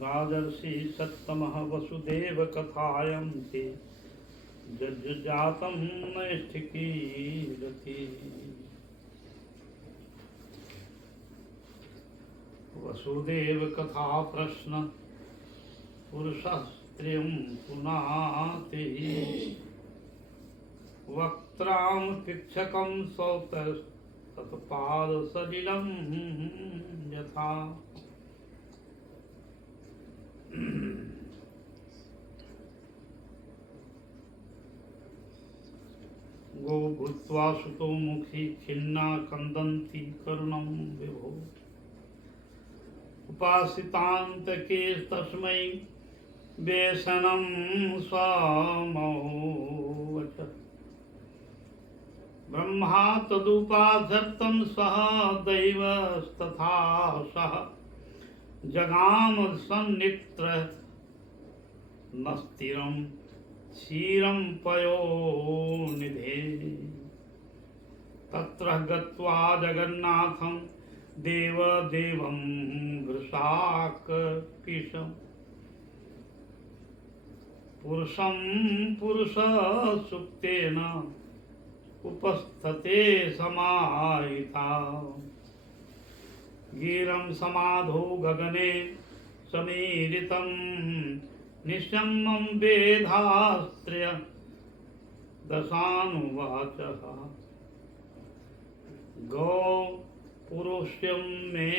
राजर्षि सत्तमः वसुदेव कथायं ते जज्जातं नैष्ठिकीरति। वसुदेव कथा प्रश्न पुरुषः स्त्रियं पुनाति वक्त्रां शिक्षकं सौतस्तत्पाद सलिलं यथा। गो भूत्वा सुतो मुखी खिन्ना क्रंदन्ति करुणं विभो उपासितान्तके तस्मै व्यसनं स्वामोवचत्। ब्रह्मा तदुपाधत्तं सह दैवस्तथा सह जगाम सन्नित्र नस्तिरं क्षीरं पयोनिधे। तत्र गत्वा जगन्नाथं देवदेवं वृषाकपिशं पुरुषं पुरुषसुप्तेन उपस्थते समाहिता। गिरं समाधो गगने समीरितं निशम्यं वेदास्त्र्य दशानुवाचः। गौ पुरुष्यं मे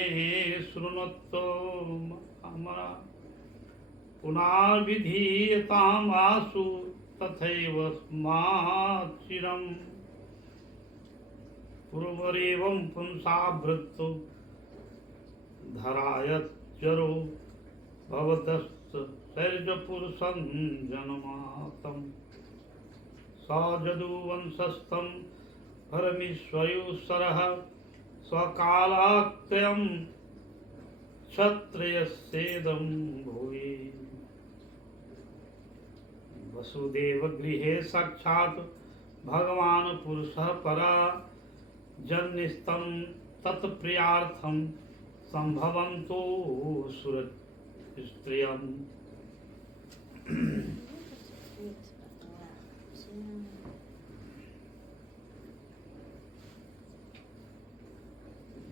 शृणुतो अमरा पुनर्विधीयताम् आसु तथैव स्मात् चिरम्। पूर्वरेवं पुंसावृत्तो धरायच्चरो भवतश्च शैलपुरुषं जन्मातं। स जदुवंशस्थं परमेश्वरः स्वकालात्यं क्षत्रियस्येदं भूये। वसुदेव गृहे साक्षात् भगवान् पुरुषः परा जन्निस्तं तत्प्रियार्थं संभवन्तो सुर स्त्रियम्।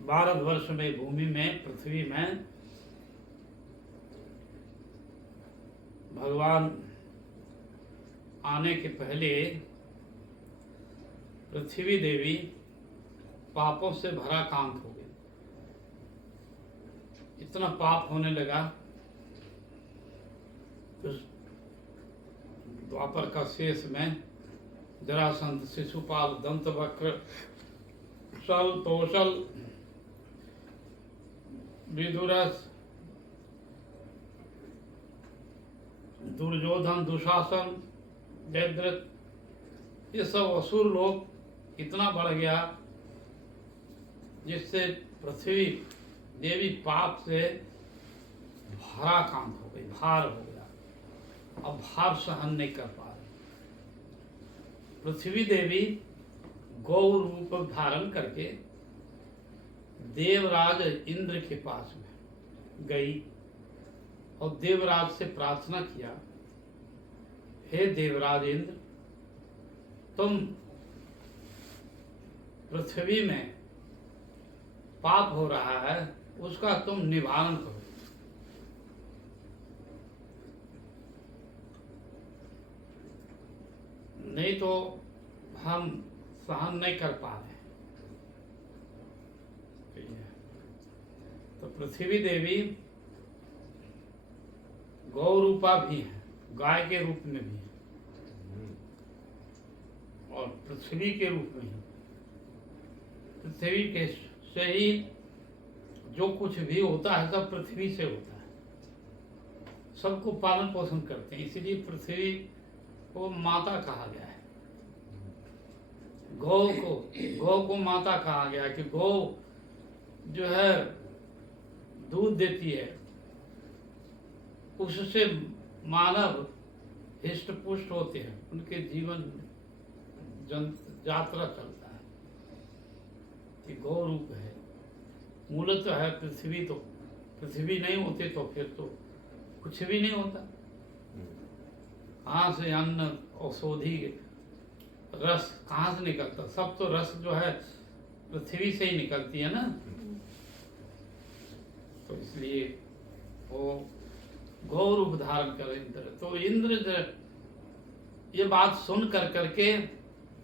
12 वर्ष में भूमि में पृथ्वी में भगवान आने के पहले पृथ्वी देवी पापों से भरा कांत हो गई। इतना पाप होने लगा उस द्वापर का शेष में जरासंध, शिशुपाल, दंतवक्र, शल, तोषल, विदुरस, दुर्योधन, दुशासन, जयद्रथ, ये सब असुर लोग इतना बढ़ गया जिससे पृथ्वी देवी पाप से भाराक्रांत हो गई, भार हो गया। अब भार सहन नहीं कर पा रही। पृथ्वी देवी गौ रूप धारण करके देवराज इंद्र के पास में गई और देवराज से प्रार्थना किया, हे देवराज इंद्र, तुम पृथ्वी में पाप हो रहा है, उसका तुम निवारण करो। नहीं तो हम सहन नहीं कर पा रहे। तो पृथ्वी देवी गौ रूपा भी है, गाय के रूप में भी है और पृथ्वी के रूप में ही। पृथ्वी के से ही जो कुछ भी होता है सब पृथ्वी से होता है। सबको पालन पोषण करते हैं, इसीलिए पृथ्वी को माता कहा गया है। गौ को माता कहा गया है कि गौ जो है दूध देती है, उससे मानव हिष्ट पुष्ट होते हैं, उनके जीवन यात्रा चलता है कि गौ रूप है। मूलतः है पृथ्वी, तो पृथ्वी नहीं होते तो फिर तो कुछ भी नहीं होता। कहाँ से अन्न औषधि रस कहाँ से निकलता? सब तो रस जो है पृथ्वी से ही निकलती है ना। तो इसलिए वो गौ रूप धारण कर इंद्र। तो इंद्र ये बात सुन कर करके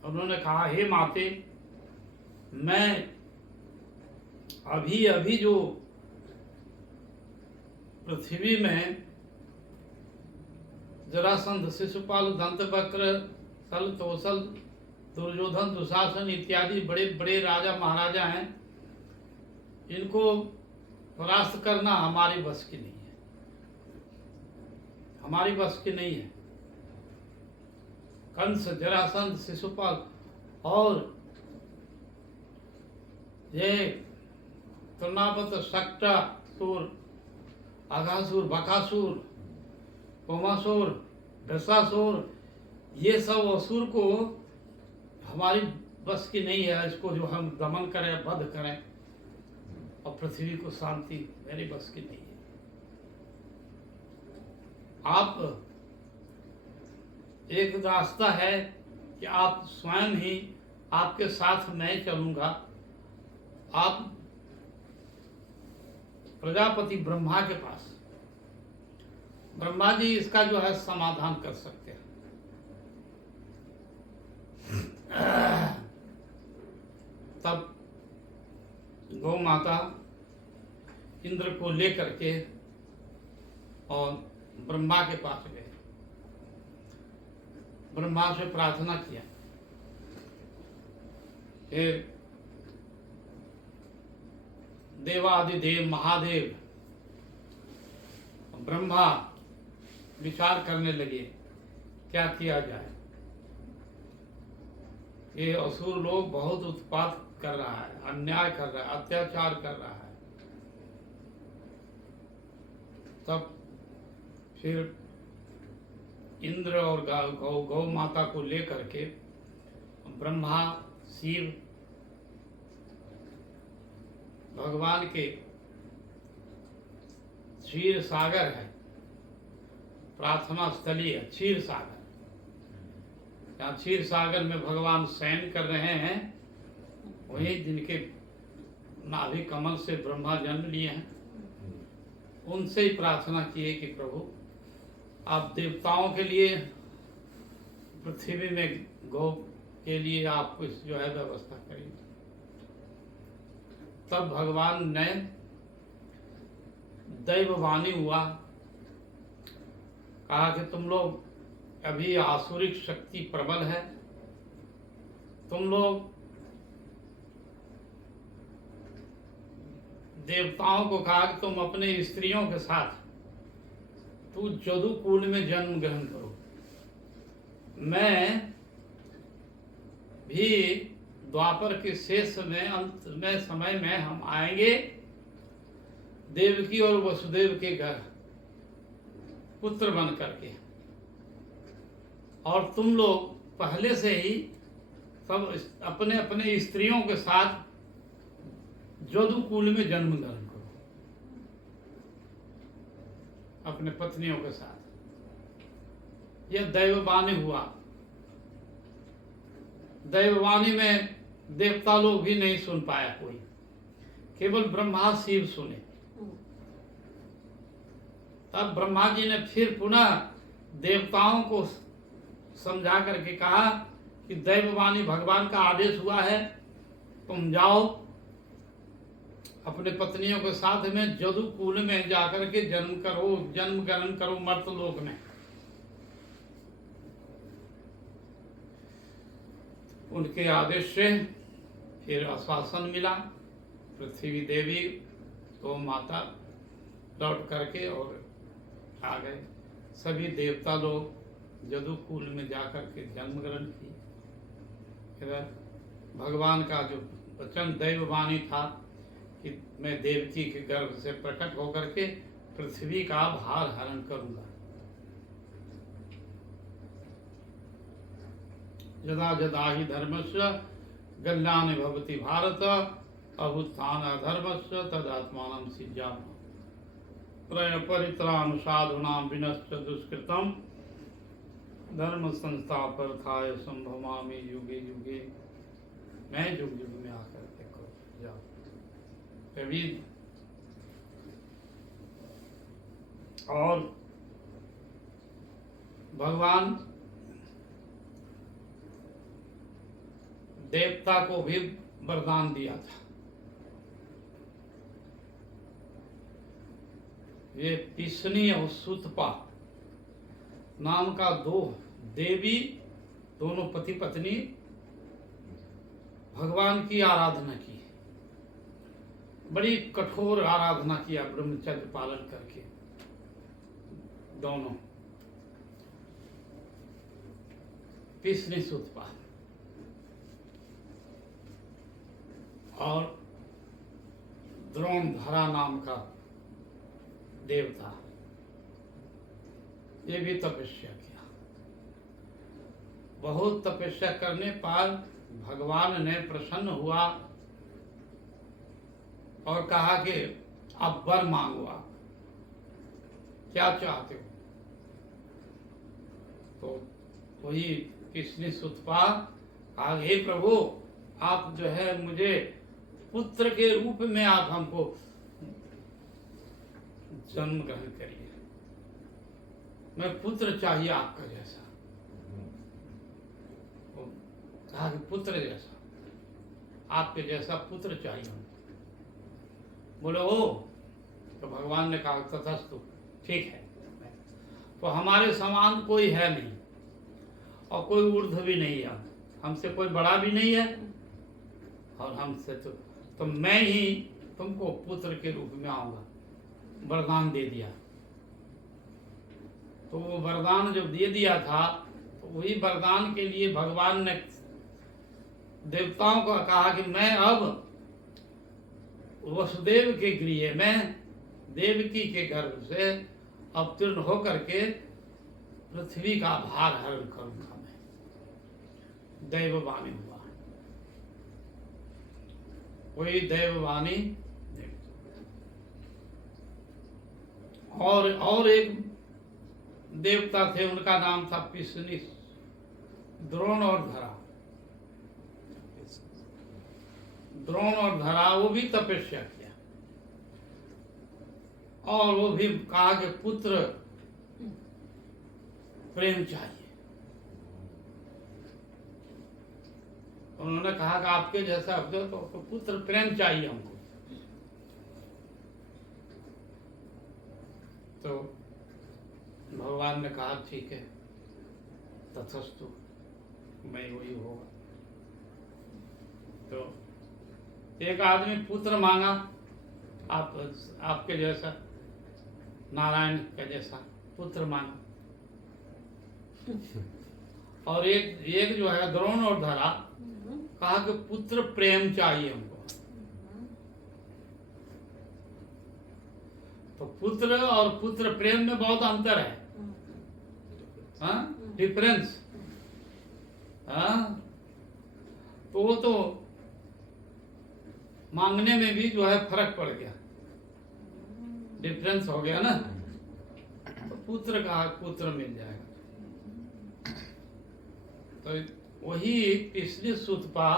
उन्होंने कहा, हे माते, मैं अभी अभी जो पृथ्वी में जरासंध, शिशुपाल, दंतवक्र, सल, तोसल, दुर्योधन, दुशासन इत्यादि बड़े बड़े राजा महाराजा हैं, इनको परास्त करना हमारी बस की नहीं है, हमारी बस की नहीं है। कंस, जरासंध, शिशुपाल और ये तृणावत, सक्टासुर, अघासुर, बकासुर, कोमासुर, दशासुर, ये सब असुर को हमारी बस की नहीं है। इसको जो हम दमन करें, वध करें और पृथ्वी को शांति, मेरी बस की नहीं है। आप एक रास्ता है कि आप स्वयं ही, आपके साथ मैं चलूंगा, आप प्रजापति ब्रह्मा के पास, ब्रह्मा जी इसका जो है समाधान कर सकते हैं। तब गौ माता इंद्र को लेकर के और ब्रह्मा के पास गए, ब्रह्मा से प्रार्थना किया, हे देवादिदेव महादेव। ब्रह्मा विचार करने लगे क्या किया जाए। ये असुर लोग बहुत उत्पात कर रहा है, अन्याय कर रहा है, अत्याचार कर रहा है। तब फिर इंद्र और गौ माता को लेकर के ब्रह्मा, शिव, भगवान के क्षीर सागर है, प्रार्थना स्थली है क्षीर सागर। यहाँ क्षीर सागर में भगवान शयन कर रहे हैं, वही जिनके नाभि कमल से ब्रह्मा जन्म लिए हैं, उनसे ही प्रार्थना किए कि प्रभु आप देवताओं के लिए पृथ्वी में गौ के लिए आप कुछ जो है व्यवस्था करिए। तब भगवान ने दैववाणी हुआ, कहा कि तुम लोग अभी आसुरिक शक्ति प्रबल है, तुम लोग देवताओं को कहा कि तुम अपने स्त्रियों के साथ तू जदुकुल में जन्म ग्रहण करो, मैं भी द्वापर के शेष में अंत में समय में हम आएंगे देवकी और वसुदेव के घर पुत्र बन करके, और तुम लोग पहले से ही सब अपने अपने स्त्रियों के साथ जदुकुल में जन्म ग्रहण करो, अपने पत्नियों के साथ। यह दैववाणी हुआ। दैववाणी में देवता लोग भी नहीं सुन पाया कोई, केवल ब्रह्मा शिव सुने। तब ब्रह्मा जी ने फिर पुनः देवताओं को समझा करके कहा कि दैववाणी भगवान का आदेश हुआ है, तुम जाओ अपने पत्नियों के साथ में जदुकुल में जाकर के जन्म ग्रहण करो मर्तलोक में। उनके आदेश से फिर आश्वासन मिला। पृथ्वी देवी गौ माता लौट करके और आ गए। सभी देवता लोग जदुकुल में जाकर के जन्म ग्रहण किए। भगवान का जो वचन दैववाणी था कि मैं देवकी के गर्भ से प्रकट होकर के पृथ्वी का भार हरण करूंगा। यदा यदा हि धर्मस्य गल्यानि भवति भारत, अभुत्थान अधर्मस्य तदात्मानं सृजामि। परित्राण साधुनां विनश्च दुष्कृतम् धर्म संस्थापनार्थाय संभवामि युगे युगे। मैं युग युग में आकर देखो जाओ। कभी और भगवान देवता को भी वरदान दिया था। ये पिसनी और सुतपा नाम का दो देवी, दोनों पति पत्नी भगवान की आराधना की, बड़ी कठोर आराधना किया ब्रह्मचर्य पालन करके दोनों, पिसनी सुतपा। और द्रोणधरा नाम का देवता, ये भी तपस्या किया। बहुत तपस्या करने पर भगवान ने प्रसन्न हुआ और कहा कि अब वर मांगो, आप क्या चाहते हो। तो वही पिसनी सुतपा कहा, हे प्रभु, आप जो है मुझे पुत्र के रूप में आप हमको जन्म ग्रहण करिए, मैं पुत्र चाहिए आपका जैसा। कहा कि पुत्र जैसा, आपके जैसा पुत्र चाहिए हमको। बोले ओ, तो भगवान ने कहा तथास्तु, ठीक है। तो हमारे समान कोई है नहीं और कोई ऊर्ध्व भी नहीं है, हमसे कोई बड़ा भी नहीं है और हमसे तो मैं ही तुमको पुत्र के रूप में आऊंगा, वरदान दे दिया। तो वो वरदान जब दे दिया था, तो वही वरदान के लिए भगवान ने देवताओं को कहा कि मैं अब वसुदेव के गृह में देवकी के गर्भ से अवतीर्ण होकर के पृथ्वी का भार हरण करूंगा। मैं दैववाणी हुआ, वही दैववाणी। और एक देवता थे, उनका नाम था पिसनी, द्रोण और धरा। द्रोण और धरा वो भी तपस्या किया और वो भी कहा कि पुत्र प्रेम चाहिए। उन्होंने कहा कि आपके जैसा अवधर तो पुत्र प्रेम चाहिए हमको। तो भगवान ने कहा ठीक है, तथस्तु, मैं वही होगा। तो एक आदमी पुत्र मांगा, आपके जैसा, नारायण के जैसा पुत्र मांगा। और एक जो है द्रोण और धरा, कहा कि पुत्र प्रेम चाहिए हमको। तो पुत्र और पुत्र प्रेम में बहुत अंतर है, हाँ, डिफरेंस। हाँ, तो वो तो मांगने में भी जो है फर्क पड़ गया, डिफरेंस हो गया ना। तो पुत्र का पुत्र मिल जाएगा। तो वही पिछले सुतपा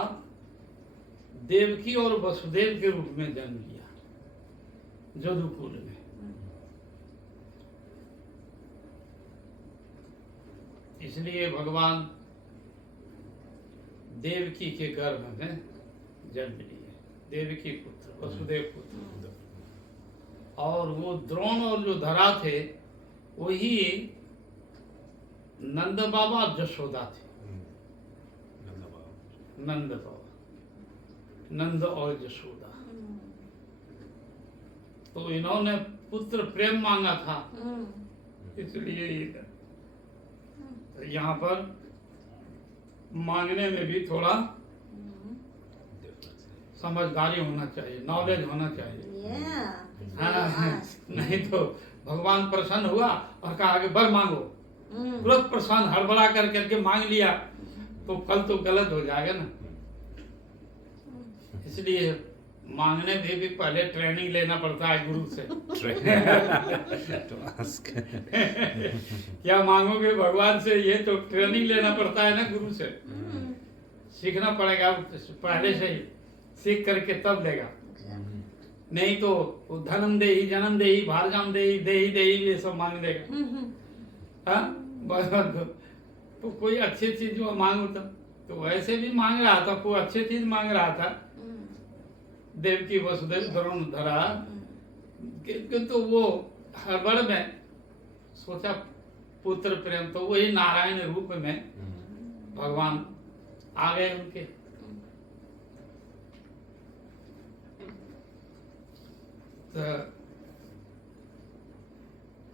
देवकी और वसुदेव के रूप में जन्म लिया जदुकुल में। इसलिए भगवान देवकी के गर्भ में जन्म लिए, देवकी पुत्र, वसुदेव पुत्र। और वो द्रोण और जो धरा थे वही नंद बाबा और जशोदा थे। नंद बाबा, नंद और जशोदा। तो इन्होंने पुत्र प्रेम मांगा था, इसलिए यहाँ पर मांगने में भी थोड़ा समझदारी होना चाहिए, नॉलेज होना चाहिए। हाँ, नहीं तो भगवान प्रसन्न हुआ और कहा कि वर मांगो, तुरंत प्रसन्न हड़बड़ा करके मांग लिया तो फल तो गलत हो जाएगा ना। इसलिए मांगने भी पहले ट्रेनिंग लेना पड़ता है गुरु से। क्या मांगोगे भगवान से, ये तो ट्रेनिंग लेना पड़ता है ना गुरु से। सीखना पड़ेगा पहले से ही, सीख करके तब देगा। नहीं तो वो धनम देही जन्म देही भार्गम देही देही देही ये सब मांग देगा। हाँ तो कोई अच्छी चीज जो मांगो तो वैसे भी मांग रहा था, कोई अच्छी चीज मांग रहा था। देवकी वसुदेव द्रोण धरा, किंतु वो हड़बड़ में सोचा पुत्र प्रेम, तो वही नारायण रूप में भगवान आ गए उनके। तो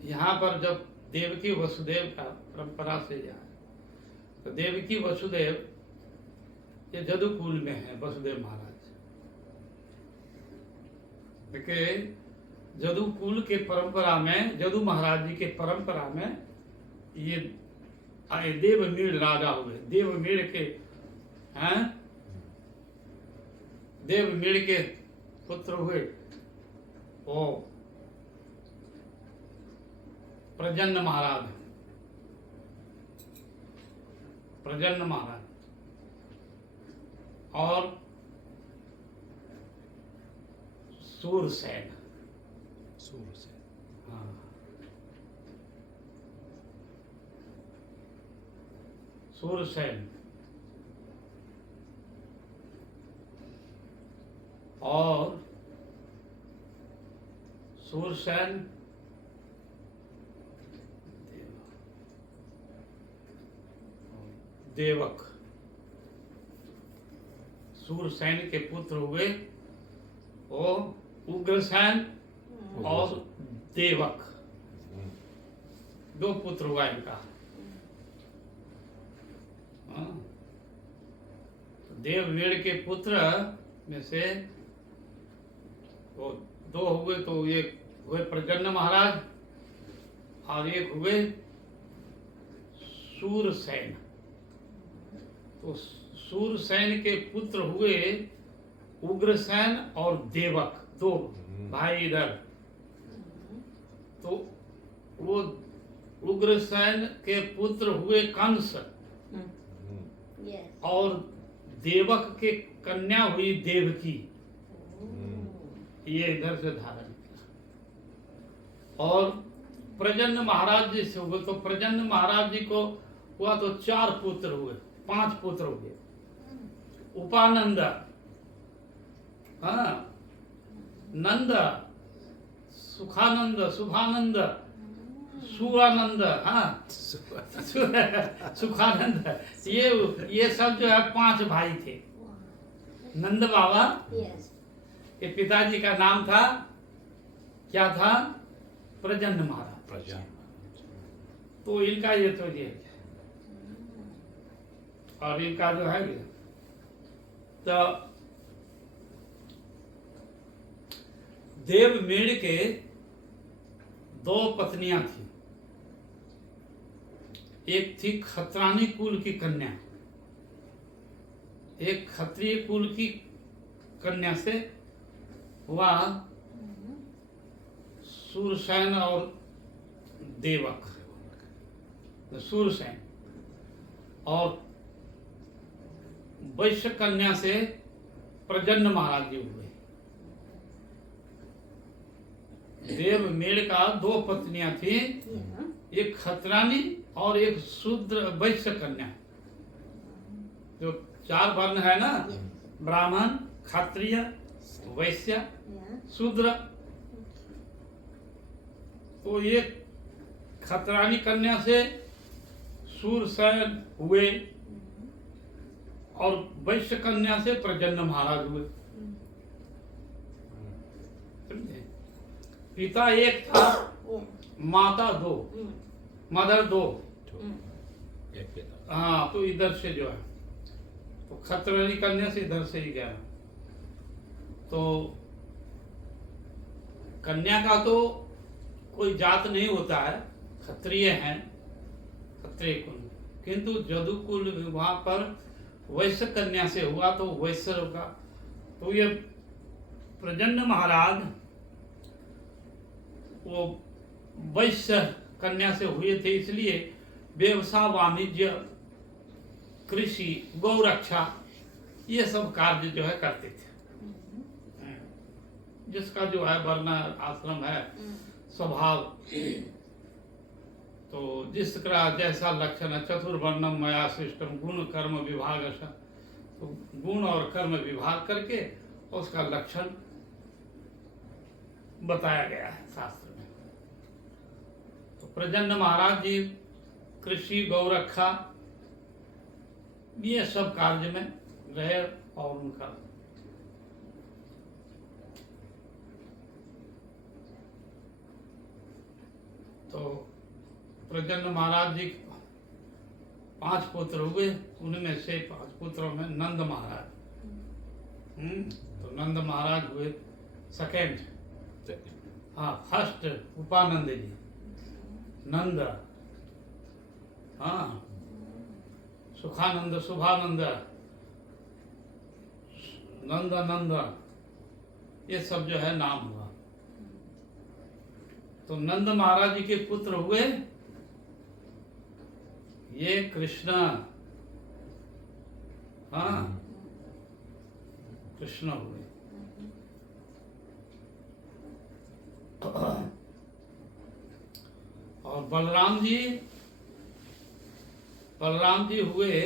यहाँ पर जब देवकी वसुदेव का परंपरा से जाए तो देवकी वसुदेव ये जदुकुल में है। वसुदेव महाराज देखिए, जदुकुल के परंपरा में, जदु महाराज जी के परंपरा में ये आए देवमीड़ राजा हुए। देवमीड़ के हैं, देवमीड़ के पुत्र हुए वो प्रजन्न महाराज। प्रजन्न महाराज और सूरसेन। हाँ, सूरसेन और सूरसेन देवक। सूरसेन के पुत्र हुए वो उग्रसेन और देवक, दो पुत्र हुआ इनका। देववीर के पुत्र में से वो दो हुए, तो एक हुए प्रजन्न महाराज और एक हुए सूरसेन। तो सूरसेन के पुत्र हुए उग्रसेन और देवक, दो भाई इधर। तो वो उग्रसेन के पुत्र हुए कंस और देवक के कन्या हुई देवकी। ये इधर से धारण किया। और प्रजन्न महाराज जी से हुए, तो प्रजन्न महाराज जी को हुआ तो 4 पुत्र हुए, 5 पुत्र हुए। उपानंद, हाँ, नंद, सुखानंद, शुभानंद, सुरानंद, हाँ सुखानंद, ये सब जो है 5 भाई थे। नंद बाबा, ये पिताजी का नाम था, क्या था? प्रजन्न महाराज। तो इनका ये तो ये, और इनका जो है तो देवमीड़ के 2 पत्नियां थी। एक थी खत्रानी कुल की कन्या, एक क्षत्रिय कुल की कन्या से हुआ सूरसेन और देवक। सूरसेन और वैश्य कन्या से प्रजन्न महाराज जी हुए। देवमीड़ का 2 पत्नियां थी, एक खत्रानी और एक शूद्र वैश्य कन्या। जो 4 वर्ण है ना, ब्राह्मण, क्षत्रिय, वैश्य, शूद्र। तो ये खत्रानी कन्या से सूरसेन हुए और वैश्य कन्या से प्रजन्न महाराज हुए। पिता एक था, माता 2, मदर 2। हाँ, तो इधर से जो है तो खत्रानी कन्या से इधर से ही गया। तो कन्या का तो कोई जात नहीं होता है, क्षत्रिय हैं, क्षत्रिय कुल। किंतु जदुकुल विवाह पर वैश्य कन्या से हुआ तो वैश्य होगा। तो ये प्रजन्न महाराज वो वैश्य कन्या से हुए थे, इसलिए व्यवसाय वाणिज्य कृषि गौरक्षा ये सब कार्य जो है करते थे। जिसका जो है वर्ण आश्रम है स्वभाव, तो जिसका जैसा लक्षण है, चतुर्वर्णम मया सृष्टम गुण कर्म विभाग, तो गुण और कर्म विभाग करके उसका लक्षण बताया गया है शास्त्र में। तो प्रजन्न महाराज जी कृषि गौरक्षा ये सब कार्य में रहे और उनका तो प्रजन्न महाराज जी 5 पुत्र हुए, उनमें से 5 पुत्रों में नंद महाराज, तो नंद महाराज हुए सेकेंड, हाँ फर्स्ट उपानंद जी, नंद, हाँ सुखानंद, शुभानंद, नंद नंद, ये सब जो है नाम हुआ। तो नंद महाराज जी के पुत्र हुए ये कृष्ण, हाँ कृष्ण हुए। और बलराम जी हुए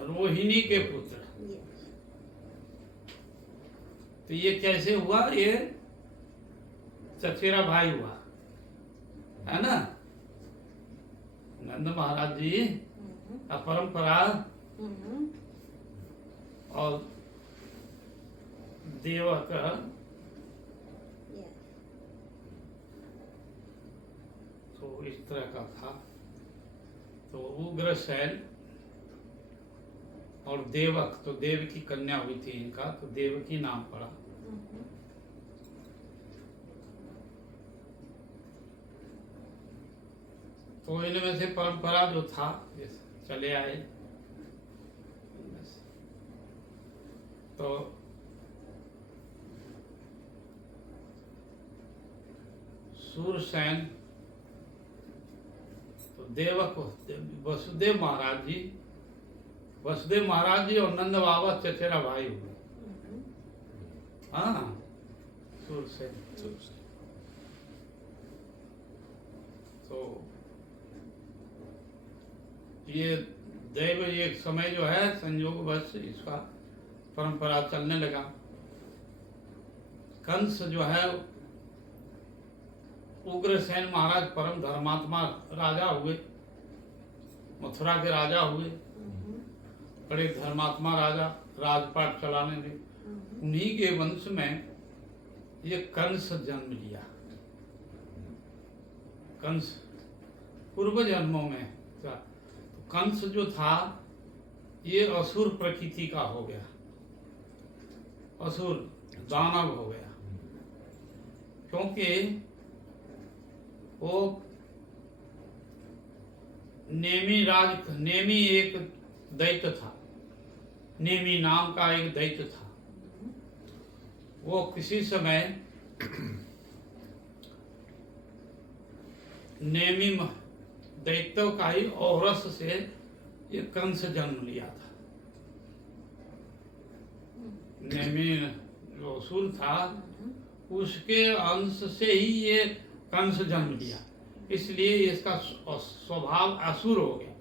रोहिणी के पुत्र। तो ये कैसे हुआ? ये चचेरा भाई हुआ है ना। नंद महाराज जी का परंपरा और देवक तो इस तरह का था। तो उग्रसेन और देवक, तो देव की कन्या हुई थी इनका, तो देवकी नाम पड़ा। तो इनमें से परंपरा जो था चले आए। तो सूरसेन, तो देवक वसुदेव महाराज जी और नंद बाबा चचेरा भाई हुए। हाँ सूरसेन। तो ये दैव एक समय जो है संयोग बस इसका परंपरा चलने लगा। कंस जो है उग्रसेन महाराज परम धर्मात्मा राजा हुए, मथुरा के राजा हुए, बड़े धर्मात्मा राजा, राजपाट चलाने में। उन्हीं के वंश में ये कंस जन्म लिया। कंस पूर्व जन्मों में था। तो कंस जो था ये असुर प्रकृति का हो गया, असुर दानव हो गया, क्योंकि वो नेमी एक दैत्य था, नेमी नाम का एक दैत्य था। वो किसी समय नेमी दैत्यों का ही औरस से ये कंस जन्म लिया था। नेमी जो असुर था उसके अंश से ही ये कंस जन्म लिया, इसलिए इसका स्वभाव असुर हो गया,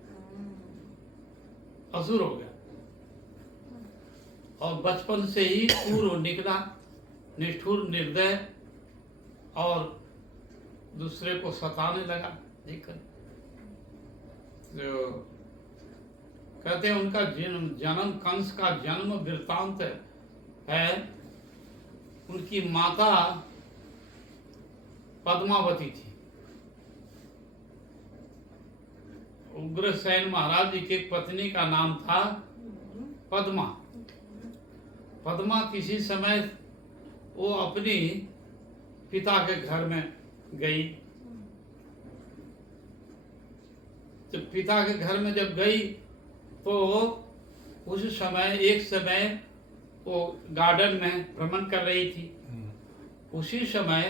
असुर हो गया। और बचपन से ही पूर्व निकला, निष्ठुर, निर्दय और दूसरे को सताने लगा। देखकर जो कहते हैं उनका जन्म, कंस का जन्म वृत्तांत है। उनकी माता पद्मावती थी। उग्रसेन महाराज जी की पत्नी का नाम था पद्मा। पद्मा किसी समय वो अपनी पिता के घर में गई। जब पिता के घर में जब गई तो उस समय एक समय वो गार्डन में भ्रमण कर रही थी। उसी समय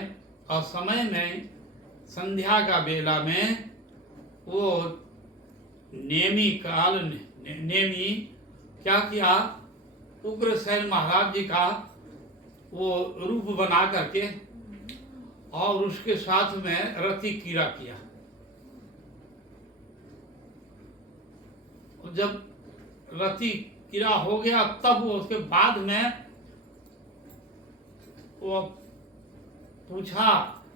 असमय में संध्या का बेला में वो नेमी काल नेमी क्या किया, उग्रसेन महाराज जी का वो रूप बना करके और उसके साथ में रति क्रीड़ा किया। जब रति क्रीड़ा हो गया तब वो उसके बाद में वो पूछा,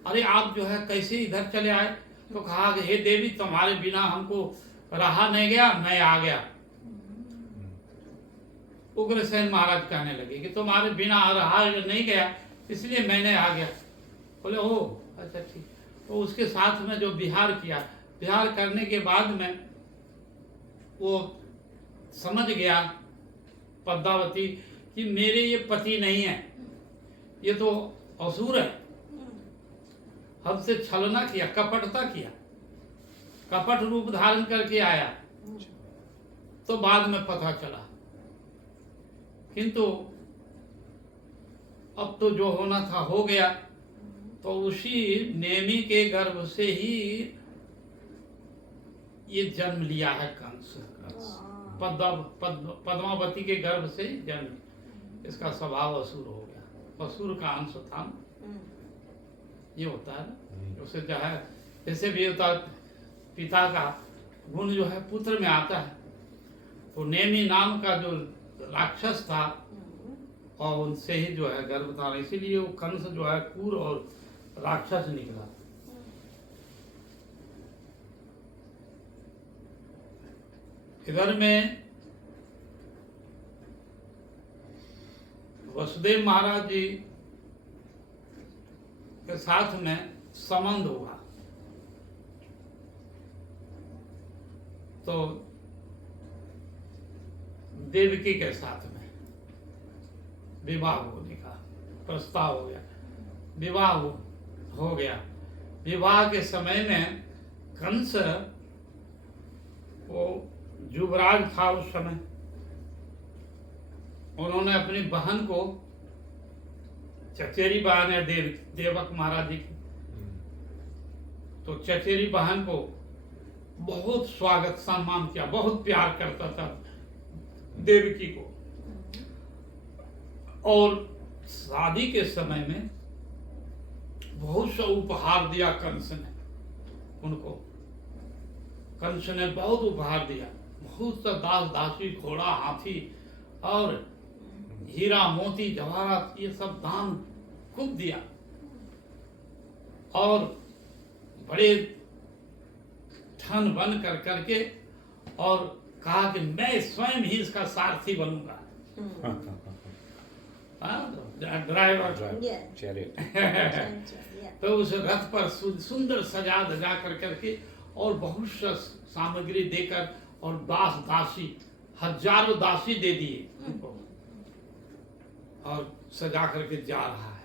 अरे आप जो है कैसे इधर चले आए? तो कहा कि हे देवी, तुम्हारे बिना हमको रहा नहीं गया, मैं आ गया। उग्रसेन महाराज कहने लगे कि तुम्हारे बिना रहा नहीं गया, इसलिए मैंने आ गया। बोले ओ अच्छा ठीक। तो उसके साथ में जो विहार किया, विहार करने के बाद में वो समझ गया पद्मावती कि मेरे ये पति नहीं है, ये तो असुर है। हमसे छलना किया, कपटता किया, कपट रूप धारण करके आया। तो बाद में पता चला, किंतु अब तो जो होना था हो गया। तो उसी नेमी के गर्भ से ही ये जन्म लिया है कंस। पद्मावती के गर्भ से ही जन्म, इसका स्वभाव असुर हो गया, असुर का अंश था। ये होता है ना, उसे जो है जैसे भी होता, पिता का गुण जो है पुत्र में आता है। तो नेमी नाम का जो राक्षस था और उनसे ही जो है गर्भ था, इसीलिए वो कंस जो है क्रूर और राक्षस निकला। इधर में वसुदेव महाराज जी के साथ में संबंध हुआ। तो देवकी के साथ में विवाह होने का प्रस्ताव हो गया, विवाह हो गया। विवाह के समय में कंस वो युवराज था उस समय, उन्होंने अपनी बहन को, चचेरी बहन है देवक महाराज जी की, तो चचेरी बहन को बहुत स्वागत सम्मान किया, बहुत प्यार करता था देवकी को। और शादी के समय में बहुत सा उपहार दिया कंस ने उनको। कंस ने बहुत उपहार दिया, बहुत सा दास दासी, घोड़ा, हाथी और हीरा मोती जवाहरात, ये सब दान खूब दिया। और बड़े ठन बन कर करके और कहा कि मैं स्वयं ही इसका सारथी बनूंगा, ड्राइवर। तो उस रथ पर सुंदर सजा धजा कर करके और बहुत सा सामग्री देकर और दास दासी, हजारों दासी दे दिए उनको, और सजा करके जा रहा है,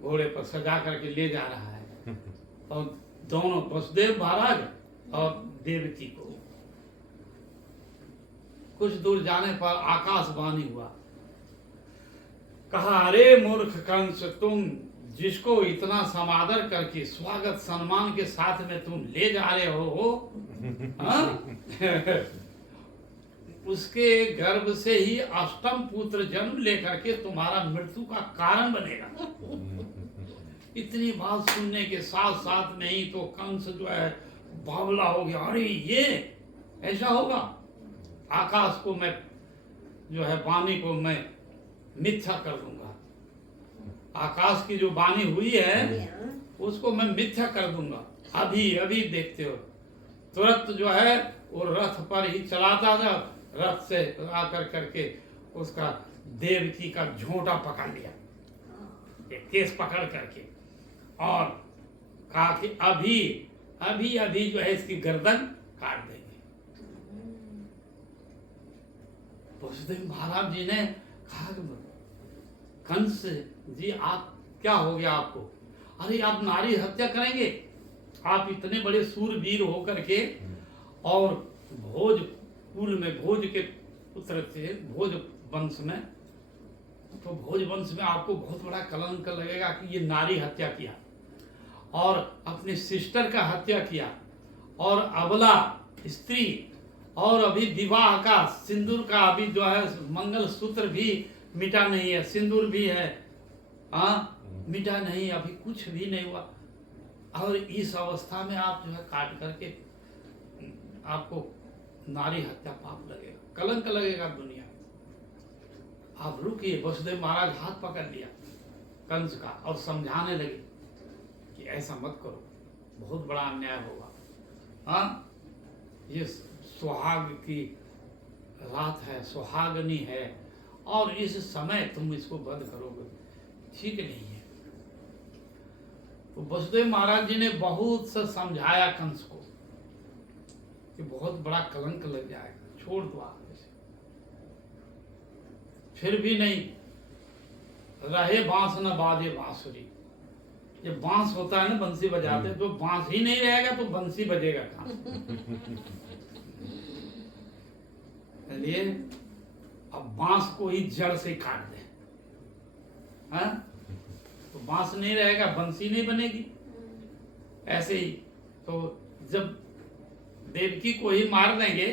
घोड़े पर सजा करके ले जा रहा है। और दोनों वसुदेव महाराज और देवकी को कुछ दूर जाने पर आकाशवाणी हुआ, कहा अरे मूर्ख कंस, तुम जिसको इतना समादर करके स्वागत सम्मान के साथ में तुम ले जा रहे हो उसके गर्भ से ही अष्टम पुत्र जन्म लेकर के तुम्हारा मृत्यु का कारण बनेगा। इतनी बात सुनने के साथ साथ में ही तो कंस जो है बावला हो गया, अरे ये ऐसा होगा, आकाश को मैं जो है वाणी को मैं मिथ्या कर दूंगा, आकाश की जो वाणी हुई है उसको मैं मिथ्या कर दूंगा। अभी अभी देखते हो, तुरंत जो है वो रथ पर ही चलाता था, रथ से आकर करके उसका देवकी का झोंटा पकड़ लिया, एक केस पकड़ करके, और कहा कि अभी अभी अभी जो है इसकी गर्दन काट देंगे। वसुदेव महाराज जी ने कहा कंस जी आप क्या हो गया आपको? अरे आप नारी हत्या करेंगे? आप इतने बड़े सूरवीर होकर के और भोज कुल में, भोज के पुत्र थे, भोज वंश में तो भोजवंश में आपको बहुत बड़ा कलंक लगेगा कि ये नारी हत्या किया और अपनी सिस्टर का हत्या किया और अबला स्त्री, और अभी विवाह का सिंदूर का अभी जो है मंगल सूत्र भी मिटा नहीं है, सिंदूर भी है, मिटा नहीं, अभी कुछ भी नहीं हुआ। और इस अवस्था में आप जो है काट करके आपको नारी हत्या पाप लगेगा, कलंक लगेगा दुनिया में। आप रुकिए। वसुदेव महाराज हाथ पकड़ लिया कंस का और समझाने लगे कि ऐसा मत करो, बहुत बड़ा अन्याय होगा। ये सुहाग की रात है, सुहागनी है, और इस समय तुम इसको बंद करोगे, ठीक नहीं है। तो वसुदेव महाराज जी ने बहुत सा समझाया कंस को कि बहुत बड़ा कलंक लग जाएगा, छोड़ दो आप इसे। फिर भी नहीं रहे, बांस न बाजे बांसुरी। जब बांस होता है ना, बंसी बजाते, तो बांस ही नहीं रहेगा तो बंसी बजेगा कहाँ? इसलिए अब बांस को ही जड़ से काट दे, हाँ? तो बांस नहीं रहेगा, बंसी नहीं बनेगी। ऐसे ही तो जब देवकी को ही मार देंगे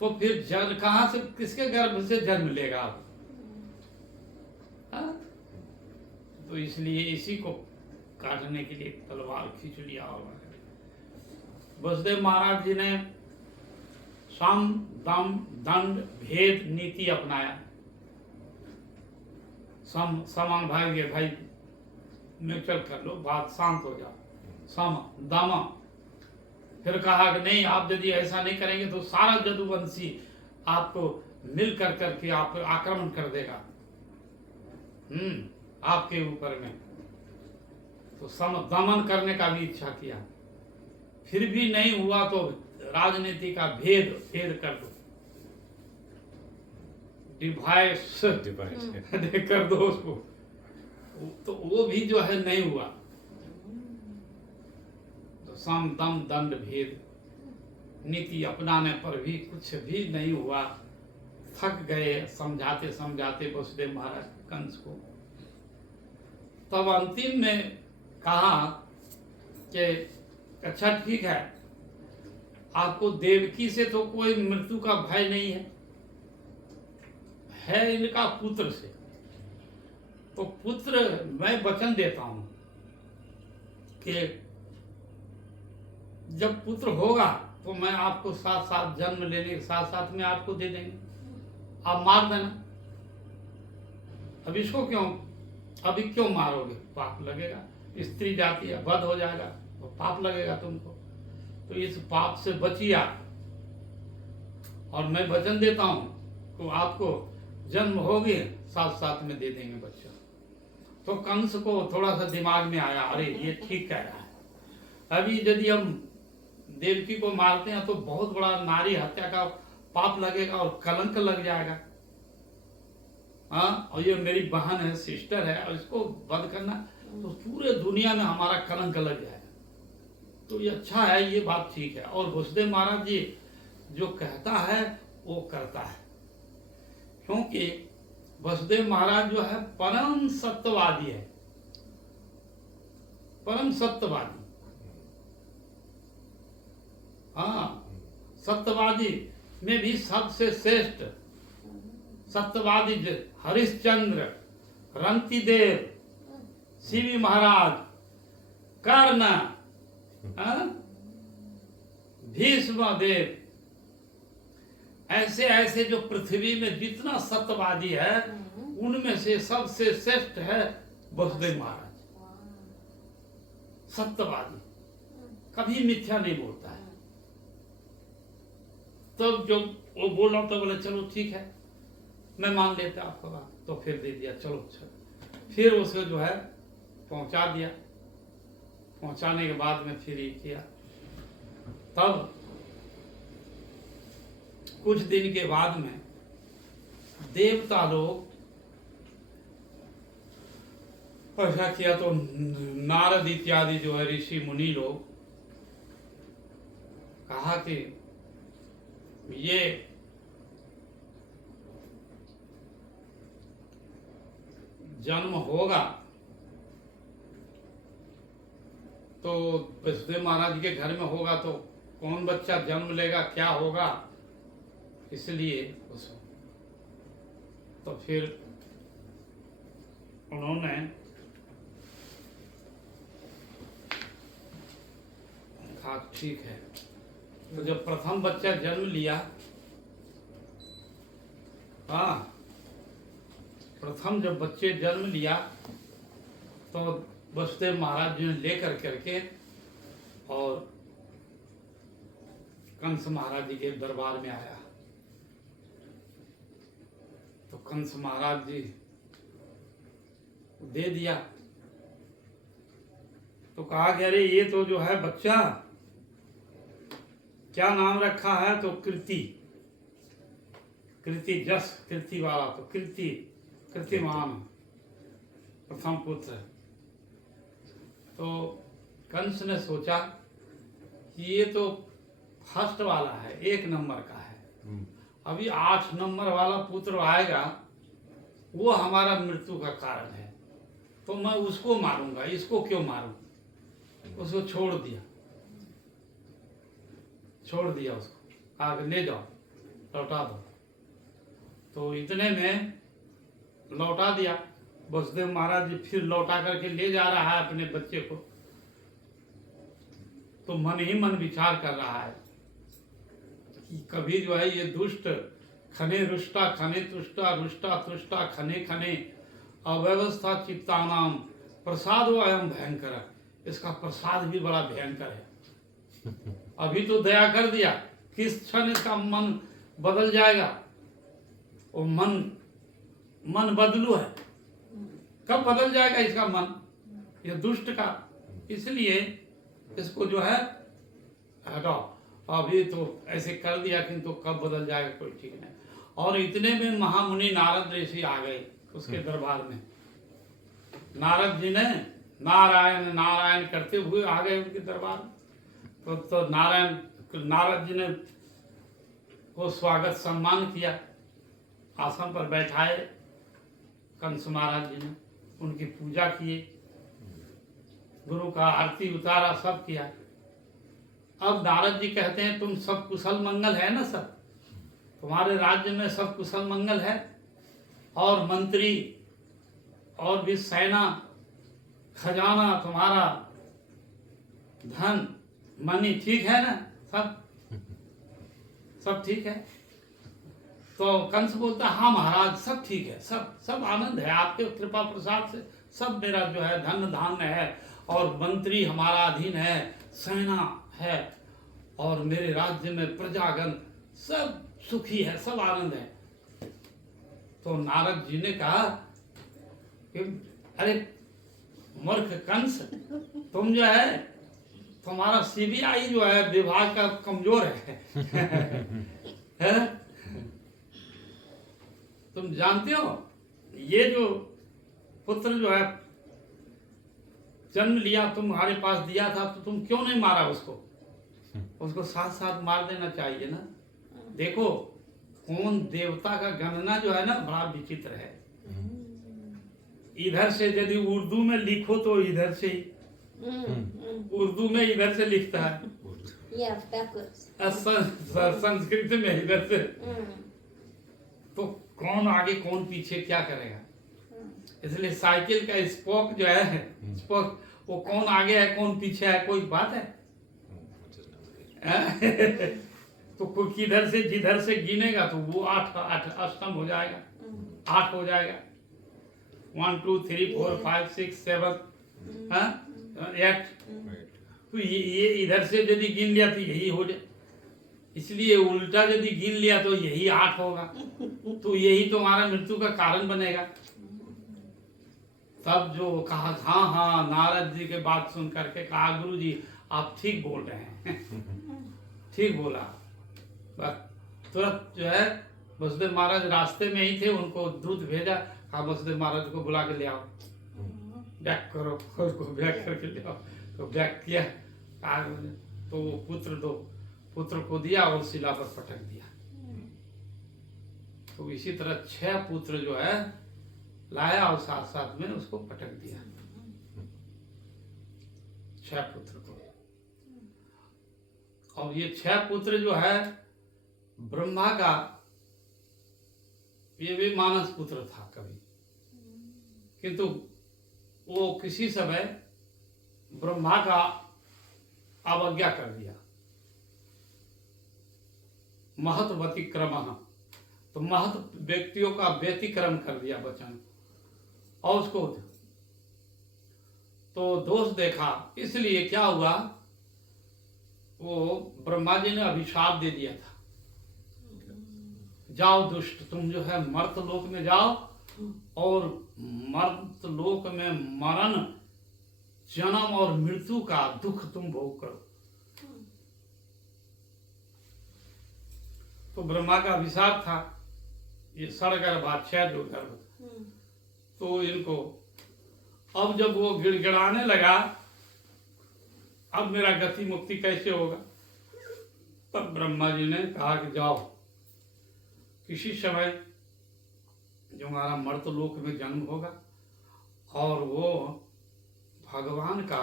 तो फिर जल कहां से, किसके गर्भ से जन्म लेगा आप? हाँ? तो इसलिए इसी को काटने के लिए तलवार खींच लिया। और वसुदेव महाराज जी ने सम दम दंड भेद नीति अपनाया। समान भाई म्यूचुअल कर लो, बात शांत हो जाओ, सम दम। फिर कहा कि नहीं, आप यदि ऐसा नहीं करेंगे तो सारा जदुवंशी आपको मिल कर करके आप आक्रमण कर देगा आपके ऊपर में। तो सम दमन करने का भी इच्छा किया, फिर भी नहीं हुआ तो राजनीति का भेद कर दो, डिवाइस कर दो उसको। तो वो भी जो है नहीं हुआ। तो सम दम दंड भेद नीति अपनाने पर भी कुछ भी नहीं हुआ। थक गए समझाते समझाते वसुदेव महाराज कंस को। तब अंतिम में कहा कि अच्छा ठीक है, आपको देवकी से तो कोई मृत्यु का भय नहीं है इनका पुत्र से। तो पुत्र मैं वचन देता हूं कि जब पुत्र होगा तो मैं आपको साथ साथ जन्म लेने के साथ साथ में आपको दे देंगे, आप मार देना। अब इसको क्यों, अभी क्यों मारोगे? पाप लगेगा, स्त्री जाति है, वध हो जाएगा तो पाप लगेगा तुमको। तो इस पाप से बचिए आप, और मैं वचन देता हूं तो आपको जन्म होगे साथ साथ में दे देंगे बच्चा। तो कंस को थोड़ा सा दिमाग में आया, अरे ये ठीक कह रहा है। अभी यदि हम देवकी को मारते हैं तो बहुत बड़ा नारी हत्या का पाप लगेगा और कलंक लग जाएगा। हाँ, और ये मेरी बहन है, सिस्टर है, और इसको बंद करना तो पूरे दुनिया में हमारा कलंक लग जाएगा। तो ये अच्छा है, ये बात ठीक है। और वसुदेव महाराज जी जो कहता है वो करता है, क्योंकि वसुदेव महाराज जो है परम सत्यवादी है, परम सत्यवादी। हाँ, सत्यवादी में भी सबसे श्रेष्ठ सत्यवादी हरिश्चंद्र, रंतिदेव, शिवी महाराज, कर्ण, भीष्म देव, ऐसे ऐसे जो पृथ्वी में जितना सत्यवादी है उनमें से सबसे श्रेष्ठ है वसुदेव महाराज। सत्यवादी, कभी मिथ्या नहीं बोलता है। तब तो जो वो बोला तो बोले चलो ठीक है, मैं मान लेता आपको बात। तो फिर दे दिया, चलो चलो। फिर उसको जो है पहुंचा दिया। पहुंचाने के बाद में फिर ये किया। तब कुछ दिन के बाद में देवता लोग ऐसा किया तो नारद इत्यादि जो है ऋषि मुनि लोग कहा कि ये जन्म होगा तो वसुदेव महाराज के घर में होगा तो कौन बच्चा जन्म लेगा, क्या होगा, इसलिए उसको तो फिर उन्होंने कहा ठीक है। तो जब प्रथम बच्चा जन्म लिया, हाँ, प्रथम जब बच्चे जन्म लिया तो वसुदेव महाराज जी ने लेकर करके और कंस महाराज जी के दरबार में आया। तो कंस महाराज जी दे दिया। तो कहा कि अरे ये तो जो है बच्चा, क्या नाम रखा है? तो कृति, कृति जस, कृति वाला, तो कृति, कृतिमान प्रथम पुत्र। तो कंस ने सोचा कि ये तो फर्स्ट वाला है, 1 नंबर का है, अभी 8 नंबर वाला पुत्र आएगा, वो हमारा मृत्यु का कारण है, तो मैं उसको मारूंगा, इसको क्यों मारूं? उसको छोड़ दिया, छोड़ दिया उसको, कहा ले जाओ, लौटा दो। तो इतने में लौटा दिया। वसुदेव महाराज जी फिर लौटा करके ले जा रहा है अपने बच्चे को, तो मन ही मन विचार कर रहा है कि कभी जो है ये दुष्ट खने रुष्टा खने तुष्टा रुष्टा तुष्टा खने खने अव्यवस्था चित्तानाम प्रसाद अयम भयंकर, इसका प्रसाद भी बड़ा भयंकर है। अभी तो दया कर दिया, किस क्षण इसका मन बदल जाएगा? वो मन बदलू है, कब बदल जाएगा इसका मन, ये दुष्ट का। इसलिए इसको जो है हटाओ, अभी तो ऐसे कर दिया किंतु कब बदल जाएगा कोई ठीक नहीं। और इतने में महामुनि नारद ऋषि आ गए उसके दरबार में। नारद जी ने नारायण नारायण करते हुए आ गए उनके दरबार में। तो नारद जी ने को स्वागत सम्मान किया, आसन पर बैठाए कंस महाराज जी ने, उनकी पूजा किए, गुरु का आरती उतारा, सब किया। अब नारद जी कहते हैं तुम सब कुशल मंगल है ना, सब तुम्हारे राज्य में सब कुशल मंगल है, और मंत्री और भी सेना खजाना तुम्हारा धन मनी ठीक है ना, सब ठीक है। तो कंस बोलता हाँ महाराज सब ठीक है, सब आनंद है, आपके कृपा प्रसाद से सब मेरा जो है धन धान्य है, और मंत्री हमारा अधीन है, सेना है, और मेरे राज्य में प्रजागण सब सुखी है, सब आनंद है। तो नारद जी ने कहा कि अरे मूर्ख कंस, तुम जो है तुम्हारा सीबीआई जो है विभाग का कमजोर है? तुम जानते हो ये जो पुत्र जो है जन्म लिया तुम्हारे पास दिया था, तो तुम क्यों नहीं मारा उसको? उसको साथ साथ मार देना चाहिए ना। देखो कौन देवता का गणना जो है ना बड़ा विचित्र है। इधर से यदि उर्दू में लिखो तो इधर से ही, उर्दू में इधर से लिखता है, संस्कृत में इधर से, तो कौन आगे कौन पीछे क्या करेगा? इसलिए साइकिल का स्पोक जो है, स्पोक, वो कौन आगे है कौन पीछे है, कोई बात है? तो कोई किधर से जिधर से गिनेगा तो वो 8 अष्टम हो जाएगा, 8 हो जाएगा, 1 2 3 4 5 6 7 8। तो ये इधर से यदि गिन लिया तो यही हो जाए, इसलिए उल्टा यदि गिन लिया तो यही 8 होगा, तो यही तुम्हारा मृत्यु का कारण बनेगा। तब जो कहा हाँ नारद जी के बात सुन करके कहा गुरु जी आप ठीक बोल रहे हैं। ठीक बोला। बस तुरंत जो है वसुदेव महाराज रास्ते में ही थे, उनको दूत भेजा, कहा वसुदेव महाराज को बुला के ले आओ, बैक करो, उसको बैक करके ले आओ। तो बैक किया, तो पुत्र को दिया और शिला पर पटक दिया। तो इसी तरह 6 पुत्र जो है लाया और साथ साथ में उसको पटक दिया, 6 पुत्र को। और ये 6 पुत्र जो है ब्रह्मा का, ये भी मानस पुत्र था कभी, किंतु वो किसी समय ब्रह्मा का अवज्ञा कर दिया, महत्वतिक्रम, तो महत्व व्यक्तियों का व्यतिक्रम कर दिया वचन, और उसको तो दोष देखा। इसलिए क्या हुआ, वो ब्रह्मा जी ने अभिशाप दे दिया था, जाओ दुष्ट, तुम जो है मर्त लोक में जाओ और मर्त लोक में मरण, जन्म और मृत्यु का दुख तुम भोग करो। तो ब्रह्मा का अभिशाप था, ये सड़गर्भाक्षय जो गर्भ, तो इनको अब जब वो गिड़गिड़ाने लगा, अब मेरा गति मुक्ति कैसे होगा, तब ब्रह्मा जी ने कहा कि जाओ, किसी समय जो हमारा मर्तलोक में जन्म होगा और वो भगवान का